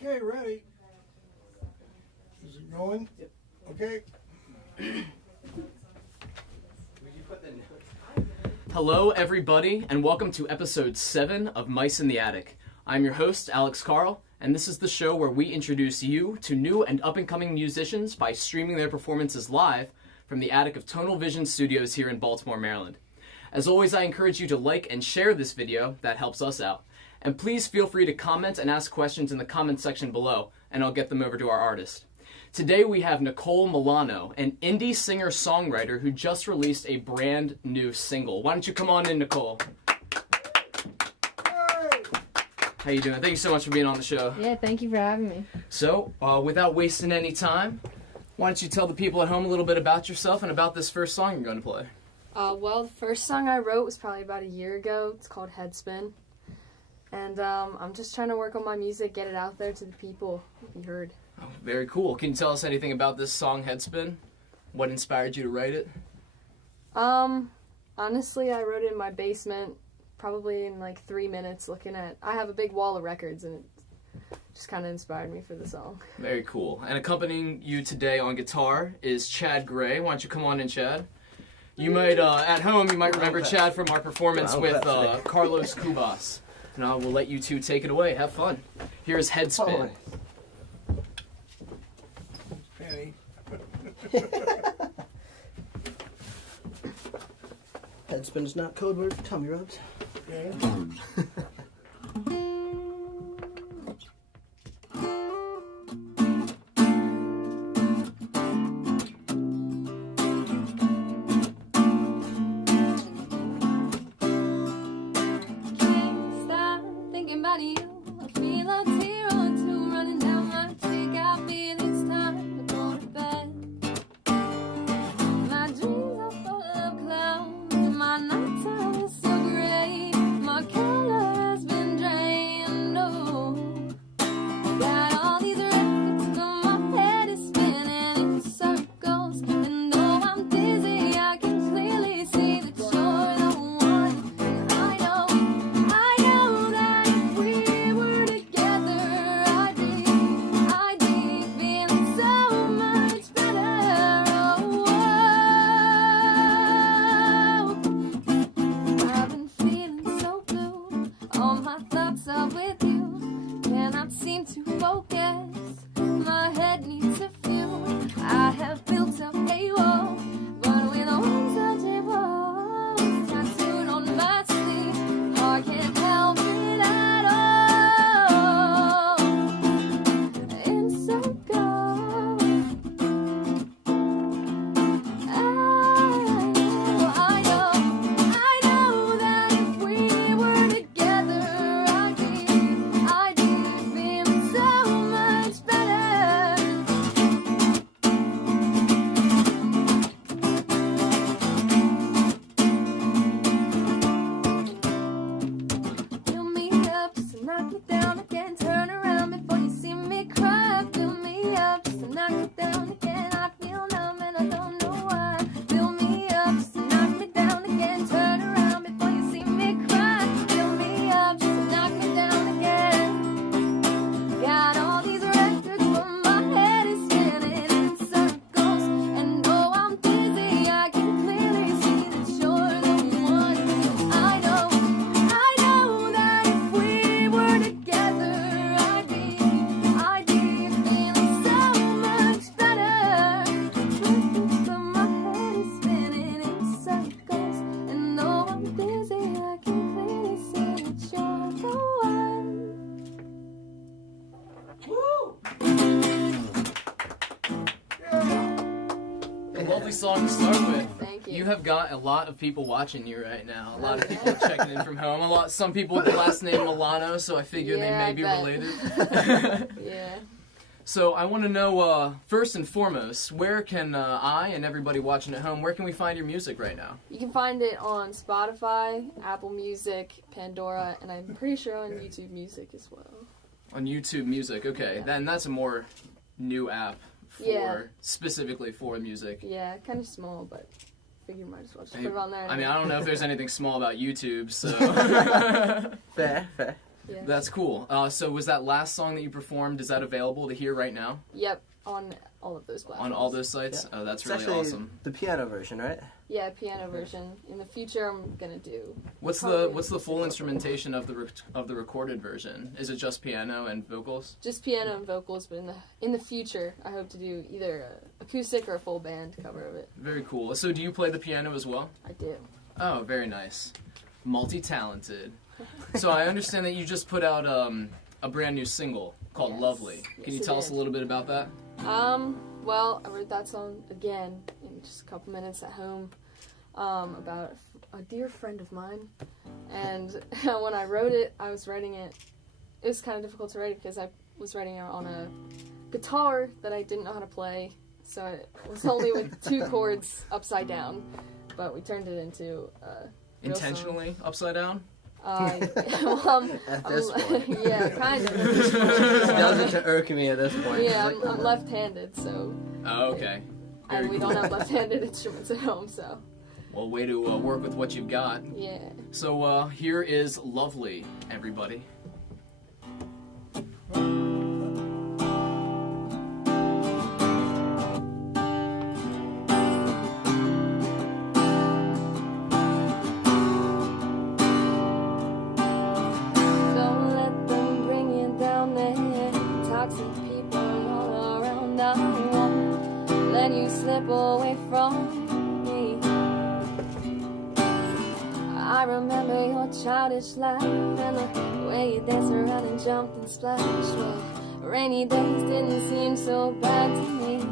Okay, ready. Is it going? Yep. Okay. Hello, everybody, and welcome to episode 7 of Mice in the Attic. I'm your host, Alex Carle, and this is the show where we introduce you to new and up-and-coming musicians by streaming their performances live from the attic of Tonal Vision Studios here in Baltimore, Maryland. As always, I encourage you to like and share this video. That helps us out. And please feel free to comment and ask questions in the comment section below, and I'll get them over to our artist. Today we have Nicole Milano, an indie singer-songwriter who just released a brand new single. Why don't you come on in, Nicole? How you doing? Thank you so much for being on the show. Yeah, thank you for having me. So, without wasting any time, why don't you tell the people at home a little bit about yourself and about this first song you're going to play? Well, the first song I wrote was probably about a year ago. It's called Headspin. And I'm just trying to work on my music, get it out there to the people, be heard. Oh, very cool. Can you tell us anything about this song, Headspin? What inspired you to write it? Honestly, I wrote it in my basement, probably in like 3 minutes I have a big wall of records, and it just kind of inspired me for the song. Very cool. And accompanying you today on guitar is Chad Gray. Why don't you come on in, Chad? You might, at home, you might remember Chad from our performance with Carlos Cubas. And I will let you two take it away. Have fun. Here's Headspin. Penny. Headspin is not code word for tummy rubs. Okay. Lovely song to start with. Thank you. You have got a lot of people watching you right now. A lot of people checking in from home. Some people with the last name Milano, so I figure they may be related. Yeah. So I want to know, first and foremost, where can I and everybody watching at home, where can we find your music right now? You can find it on Spotify, Apple Music, Pandora, and I'm pretty sure on YouTube Music as well. On YouTube Music, okay. Yeah. Then that's a more new app for specifically for music. Yeah, kind of small, but figure might as well just put it on there. I mean, I don't know if there's anything small about YouTube, so. Fair. Yeah. That's cool. So was that last song that you performed, is that available to hear right now? Yep, on all of those platforms. On all those sites? Yeah. Oh, that's It's really actually awesome. the piano version, right? Yeah, piano version. In the future, I'm gonna do. What's probably the full instrumentation of the recorded version? Is it just piano and vocals? Just piano and vocals, but in the future, I hope to do either a acoustic or a full band cover of it. Very cool. So do you play the piano as well? I do. Oh, very nice. Multi-talented. So I understand that you just put out a brand new single called Yes. Lovely. Can you Yes, tell I us a did. little bit about that? Well, I wrote that song again in just a couple minutes at home about a dear friend of mine. And when I wrote it, I was writing it. It was kind of difficult to write because I was writing it on a guitar that I didn't know how to play. So it was only with 2 chords upside down. But we turned it into a real song. Intentionally upside down? Well, At this point. Yeah, kind of. It doesn't to irk me at this point. Yeah, It's like, I'm left-handed, so. Oh, okay. Very And we cool. don't have left-handed instruments at home, so. Well, way to work with what you've got. Yeah. So here is Lovely, everybody. Don't let them bring you down there. Toxic people all around. I won't let you slip away from me. I remember your childish laugh and the way you danced around and jumped and splashed. Well, rainy days didn't seem so bad to me.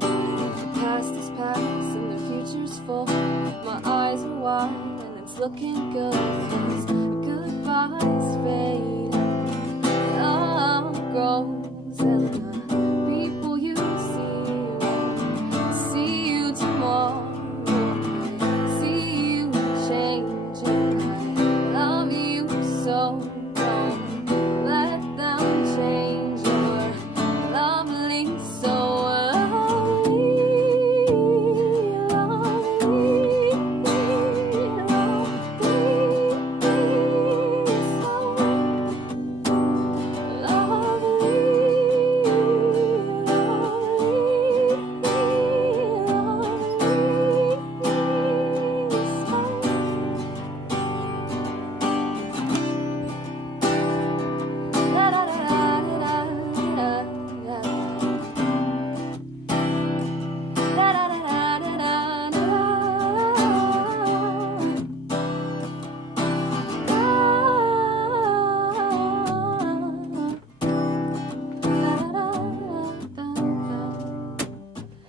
The past is past and the future's full. My eyes are wide and it's looking good. 'Cause goodbyes fade, love grows, and the people you see won't see you tomorrow. See you changing. I love you so. Don't let them change your lovely so.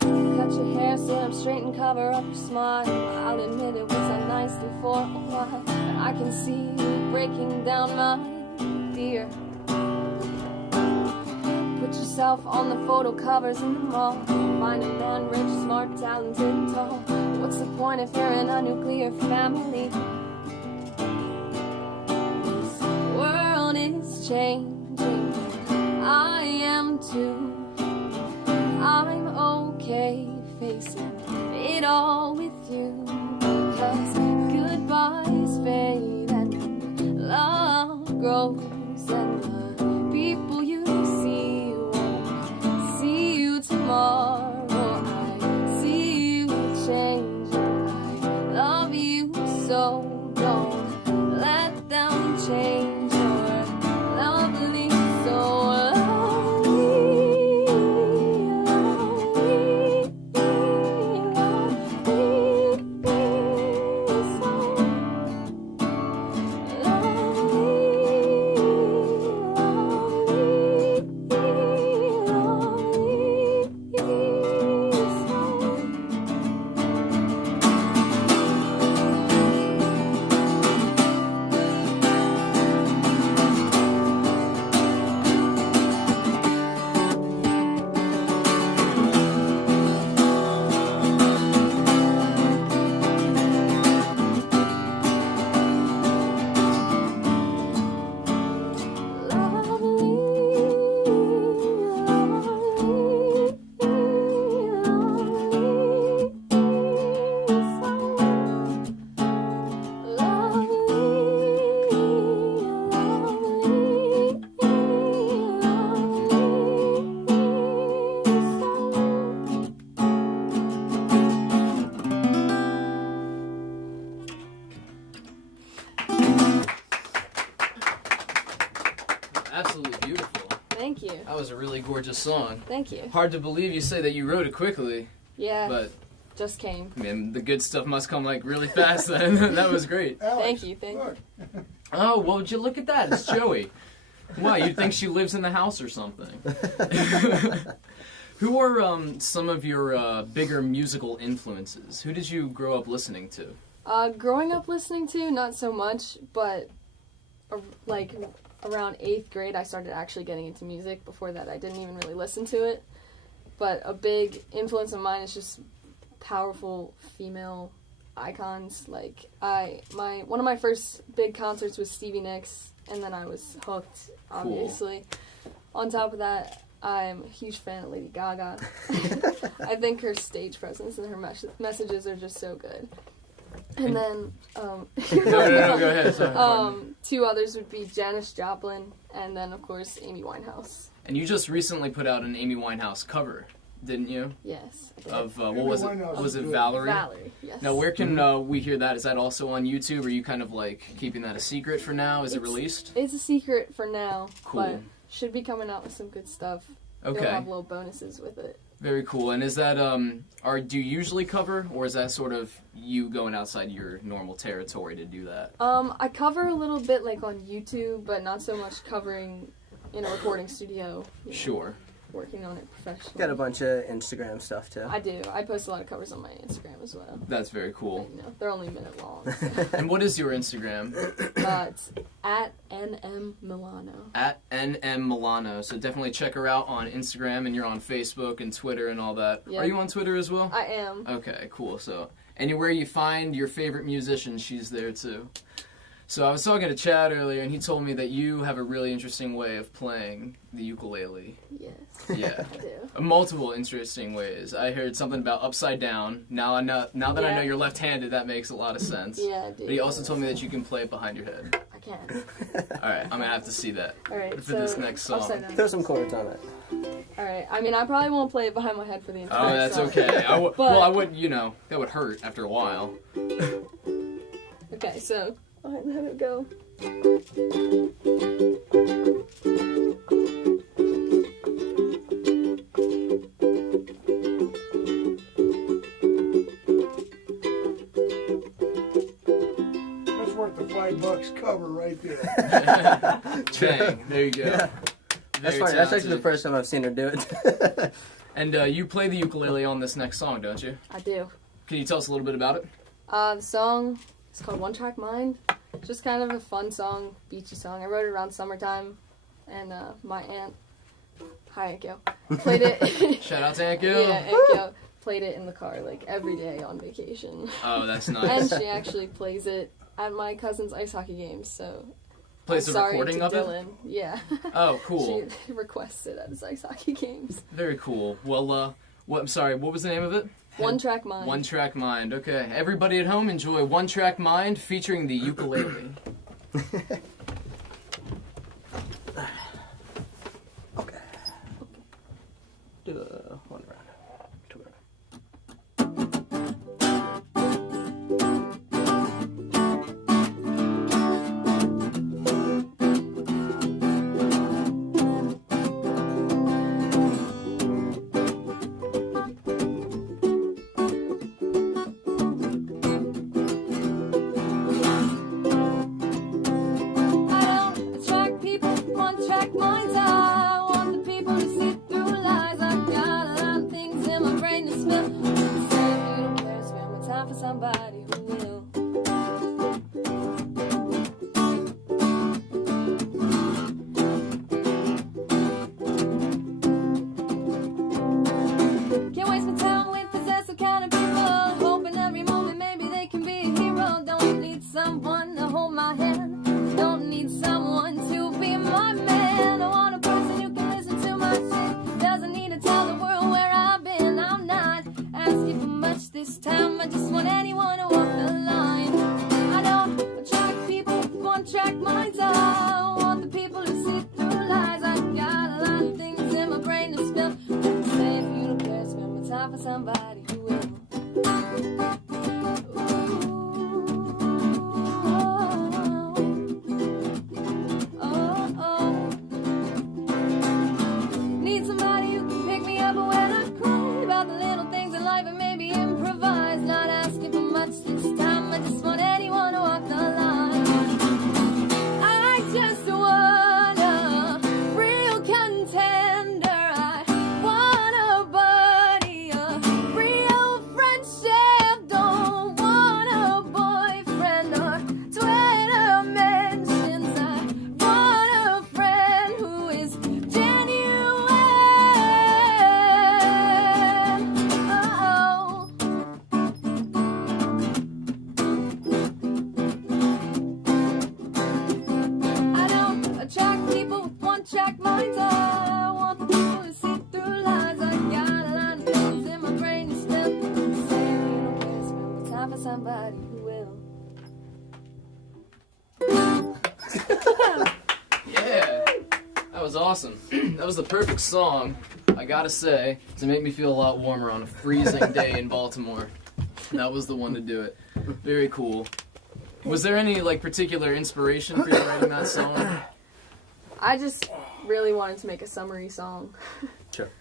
Cut your hair, sit up straight and cover up your smile. I'll admit it was unnicely for a while, but I can see you breaking down, my dear. Put yourself on the photo covers in the mall. Find a man rich, smart, talented, and tall. What's the point if you're in a nuclear family? This world is changing. I am too. I'm okay facing it all with you, because goodbyes fade and love grows, and the people you see won't see you tomorrow. I see you change, and I love you so. Don't let them change your lovely soul. absolutely beautiful. Thank you. That was a really gorgeous song. Thank you. Hard to believe you say that you wrote it quickly, Yeah, but just came. man, the good stuff must come like really fast then. That was great. Alex, Thank you, thank you. look. Oh, well, would you look at that? It's Joey. Wow, you'd think she lives in the house or something. Who are some of your bigger musical influences? Who did you grow up listening to? Growing up listening to, not so much, but like around 8th grade I started actually getting into music. Before that I didn't even really listen to it. But a big influence of mine is just powerful female icons. Like one of my first big concerts was Stevie Nicks, and then I was hooked, obviously. Cool. On top of that, I'm a huge fan of Lady Gaga. I think her stage presence and her messages are just so good. And then, No, go ahead. Sorry. 2 others would be Janis Joplin, and then, of course, Amy Winehouse. And you just recently put out an Amy Winehouse cover, didn't you? Yes, I did. Of, what Amy was it? Winehouse Was is it good. Valerie? Valerie, yes. Now, where can we hear that? Is that also on YouTube, or are you kind of like keeping that a secret for now? Is it released? It's a secret for now, Cool. but should be coming out with some good stuff. Okay. They'll have little bonuses with it. Very cool. And is that, do you usually cover, or is that sort of you going outside your normal territory to do that? I cover a little bit like on YouTube, but not so much covering in a recording studio. You know, Sure. Working on it professionally. Got a bunch of Instagram stuff too. I do. I post a lot of covers on my Instagram as well. That's very cool. But, you know, they're only a minute long. And what is your Instagram? It's at NM Milano. At NM Milano. So definitely check her out on Instagram, and you're on Facebook and Twitter and all that. Yeah. Are you on Twitter as well? I am. Okay, cool. So anywhere you find your favorite musician, she's there too. So I was talking to Chad earlier, and he told me that you have a really interesting way of playing the ukulele. Yes. Yeah. I do. Multiple interesting ways. I heard something about upside down. Now that I know Yeah. you're left-handed, that makes a lot of sense. Yeah, I do. But he also told me that you can play it behind your head. I can. All right, I'm gonna have to see that. All right. For this next song. upside down. Throw some chords on it. All right. I mean, I probably won't play it behind my head for the Oh, entire that's song. okay. But- Well, I would, that would hurt after a while. Okay, so I'll let it go. That's worth the $5 cover right there. Bang, there you go. Yeah. That's Very funny. That's actually talented. the first time I've seen her do it. And you play the ukulele on this next song, don't you? I do. Can you tell us a little bit about it? The song is called One Track Mind. Just kind of a fun song, beachy song. I wrote it around summertime, and my aunt, hi Aunt Gil, played it. Shout out to Aunt Gil. Yeah, Aunt Gil played it in the car like every day on vacation. Oh, that's And nice. she actually plays it at my cousin's ice hockey games. So Plays I'm the sorry recording to of it? Dylan. Yeah. Oh, cool. She requests it at his ice hockey games. Very cool. Well, what was the name of it? One Track Mind. One Track Mind. Okay. Everybody at home, enjoy One Track Mind featuring the ukulele. Okay. Do one round. Two round. I don't attract people, one track minds. I want the people to see through lies. I've got a lot of things in my brain to spill. Saying you don't care, spend my time for somebody who will. Can't waste my time with possessive kind of people. Hoping every moment maybe they can be a hero. Don't need someone to hold my hand. Don't need someone to be my man. I want a person who can listen to my shit. Doesn't need to tell the world where I've been. I'm not asking for much this time. I just want anyone who wanna check my time. I want the people to see through lies. I got a lot of things in my brain to spend. Say you don't care, spend the time for somebody who will. Yeah, that was awesome. That was the perfect song, I gotta say, to make me feel a lot warmer on a freezing day in Baltimore. That was the one to do it. Very cool. Was there any like particular inspiration for you writing that song? I just really wanted to make a summery song.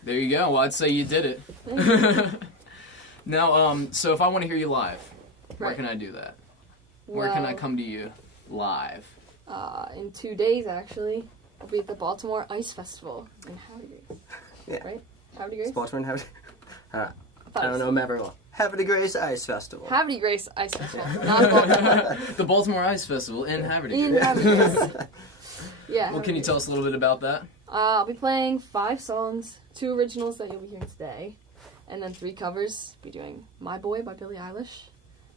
There you go. Well, I'd say you did it. Now, so if I want to hear you live, where Right. can I do that? Where can I come to you live? In 2 days, actually, I'll be at the Baltimore Ice Festival in Havre de Grace. Yeah. Right? Havre de Grace? Baltimore and I I don't know them very well. Havre de Grace Ice Festival. Havre de Grace Ice Festival, not Baltimore. The Baltimore Ice Festival in Havre de In Grace. Havre de Grace. Yeah. Well, can you tell us a little bit about that? I'll be playing 5 songs, 2 originals that you'll be hearing today, and then 3 covers. Be doing "My Boy" by Billie Eilish,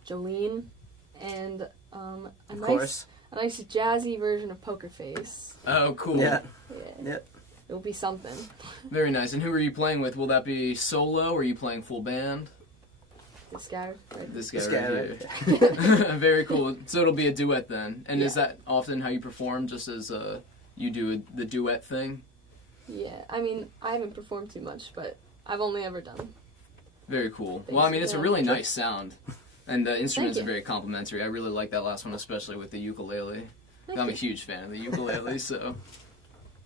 "Jolene," and a course. nice jazzy version of "Poker Face." Oh, cool. Yeah. Yeah. It'll be something. Very nice. And who are you playing with? Will that be solo, or are you playing full band? This guy, right? This guy This right guy here. Very cool. So it'll be a duet then. And is Yeah. that often how you perform, just as you do the duet thing? Yeah. I mean, I haven't performed too much, but I've only ever done. Very cool. Well, I mean, it's a really nice sound. And the instruments are you. very complimentary. I really like that last one, especially with the ukulele. Thank I'm a you. huge fan of the ukulele, so.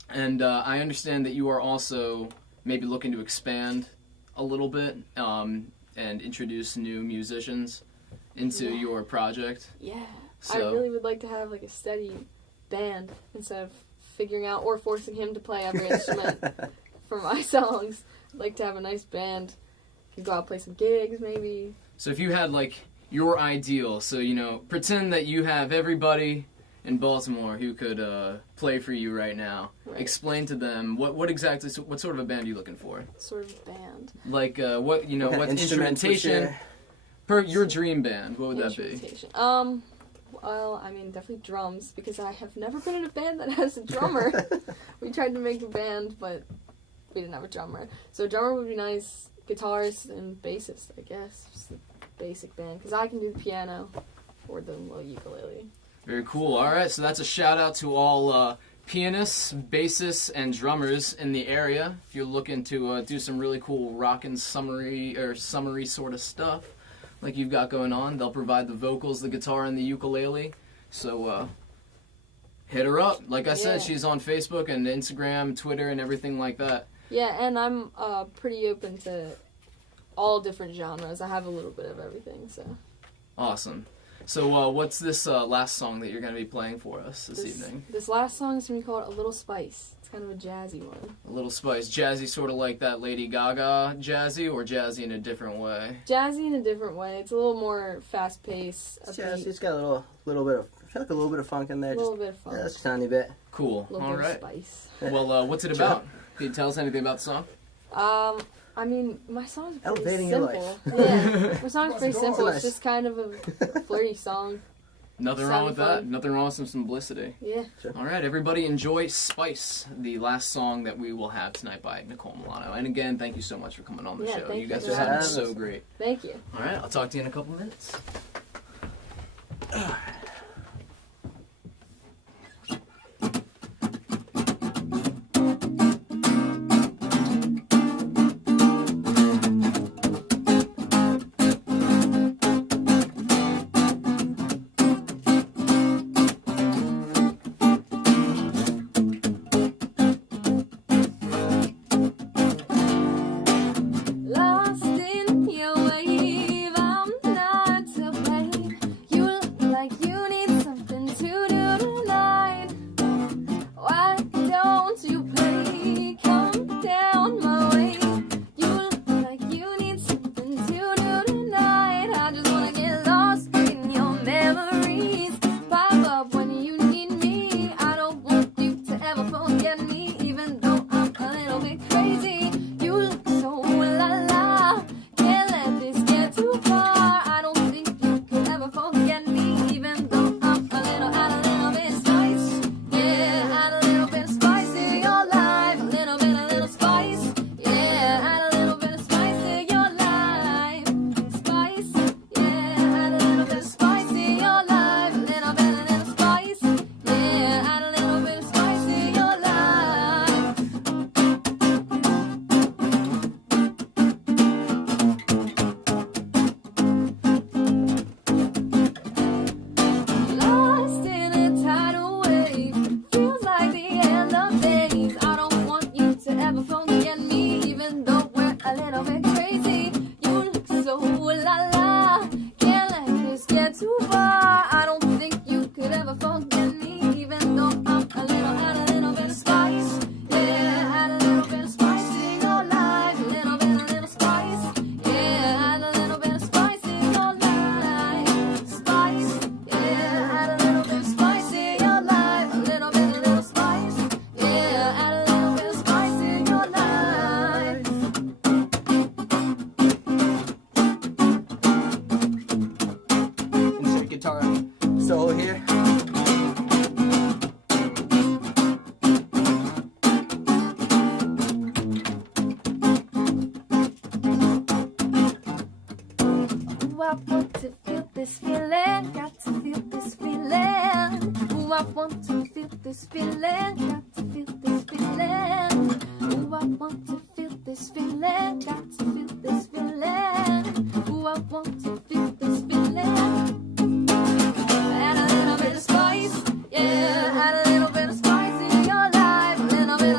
And I understand that you are also maybe looking to expand a little bit and introduce new musicians into Yeah. your project. Yeah. So, I really would like to have like a steady band instead of figuring out or forcing him to play every instrument for my songs. I'd like to have a nice band. Could go out and play some gigs maybe. so if you had like your ideal, so pretend that you have everybody in Baltimore who could play for you right now. Right. Explain to them what exactly, what sort of a band are you looking for? Sort of band. Like what What kind of what instruments would instrumentation per your dream band? What would that be? Instrumentation. Well, I mean, definitely drums, because I have never been in a band that has a drummer. We tried to make a band, but we didn't have a drummer. So a drummer would be nice, guitarist and bassist, I guess. Just a basic band, because I can do the piano or the little ukulele. Very cool. All right, so that's a shout out to all pianists, bassists, and drummers in the area. If you're looking to do some really cool rockin' summery sort of stuff like you've got going on, they'll provide the vocals, the guitar, and the ukulele. So hit her up. Like I said, Yeah. she's on Facebook and Instagram, Twitter, and everything like that. Yeah, and I'm pretty open to all different genres. I have a little bit of everything, so. Awesome. So what's this last song that you're going to be playing for us this evening? This last song is going to be called "A Little Spice." It's kind of a jazzy one. A little spice. Jazzy, sort of like that Lady Gaga jazzy, or jazzy in a different way? Jazzy in a different way. It's a little more fast-paced. Yeah, upbeat, it's got a little bit of, I feel like a little bit of funk in there. a little Just, bit of fun. yeah, just a tiny bit. Cool. A little All bit right. of spice. Well, what's it about? Can you tell us anything about the song? I mean, my song's pretty Elevating your simple. life. Yeah, my song's pretty Nice. simple. Nice. It's just kind of a flirty song. Nothing wrong Sound with that. fun. Nothing wrong with some simplicity. Yeah. All right, everybody, enjoy Spice, the last song that we will have tonight by Nicole Milano. And again, thank you so much for coming on the Yeah, show. thank You guys you are for sounding having so us. great. Thank you. All right, I'll talk to you in a couple minutes. Lost in your wave, I'm not to blame. You look like you need something to do tonight. Why don't you play? Come down my way. You look like you need something to do tonight. I just wanna get lost in your memories. Pop up when you need me. I don't want you to ever forget me, even though I'm a little bit crazy. You look so la la. Can't let this get too far. I don't think you could ever forget me, even though I'm a little bit spice. Yeah, add a little bit of spice to your this feeling, got to feel this feeling. Ooh, I want to feel this feeling, got to feel this feeling. Ooh, I want to feel this feeling. Add a little bit of spice, yeah. Add a little bit of spice in your life. A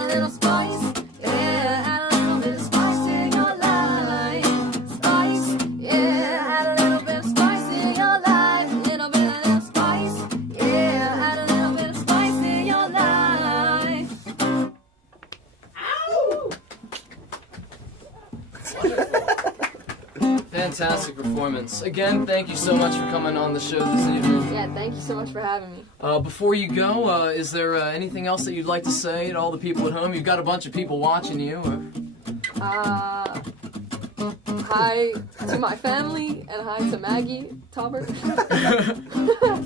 little spice, yeah. Add a little bit of spice in your life. Spice, yeah. Add a little bit of spice in your life. Little bit of spice, yeah. Add a little bit of spice in your life. Fantastic performance. Again, thank you so much for coming on the show this evening. Yeah, thank you so much for having me. Before you go, is there anything else that you'd like to say to all the people at home? You've got a bunch of people watching you. Hi to my family and hi to Maggie Tauber.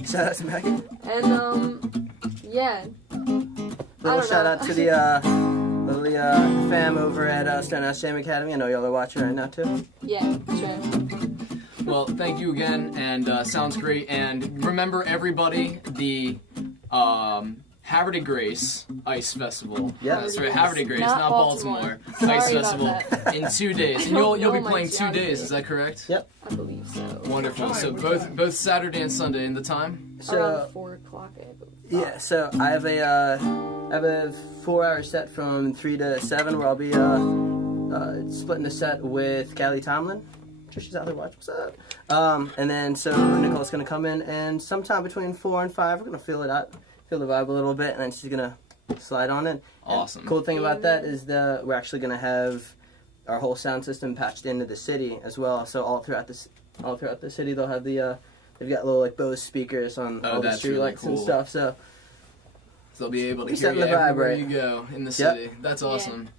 Shout out to Maggie. And yeah. Little don't shout know. out to the fam over at Stonehouse Jam Academy. I know y'all are watching right now too. Yeah, sure. Well, thank you again, and sounds great. And remember, everybody, the Havre de Grace Ice Festival. Yeah. That's right, Havre de Grace, Not not Baltimore. Sorry Ice about Festival that. in 2 days, and Don't you'll be know my playing 2 geography. days. Is that correct? Yep. I believe so. Wonderful. So both Saturday and Sunday, and the time? So Around 4 o'clock, I believe. yeah, so I have a 4-hour set from 3 to 7 where I'll be splitting the set with Callie Tomlin. She's out there watching. What's up? And then so Nicole's gonna come in, and sometime between 4 and 5, we're gonna feel it out, feel the vibe a little bit, and then she's gonna slide on in. Awesome. And cool thing about that is we're actually gonna have our whole sound system patched into the city as well. So all throughout the city, they'll have they've got little like Bose speakers on all the that's street really lights and cool. stuff. So So they'll be able to You're hear setting you the vibe everywhere right. you go in the Yep. city. That's awesome.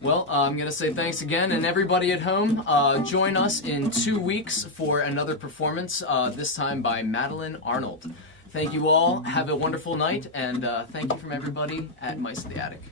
Well, I'm going to say thanks again, and everybody at home, join us in 2 weeks for another performance, this time by Madeline Arnold. Thank you all. Have a wonderful night, and thank you from everybody at Mice in the Attic.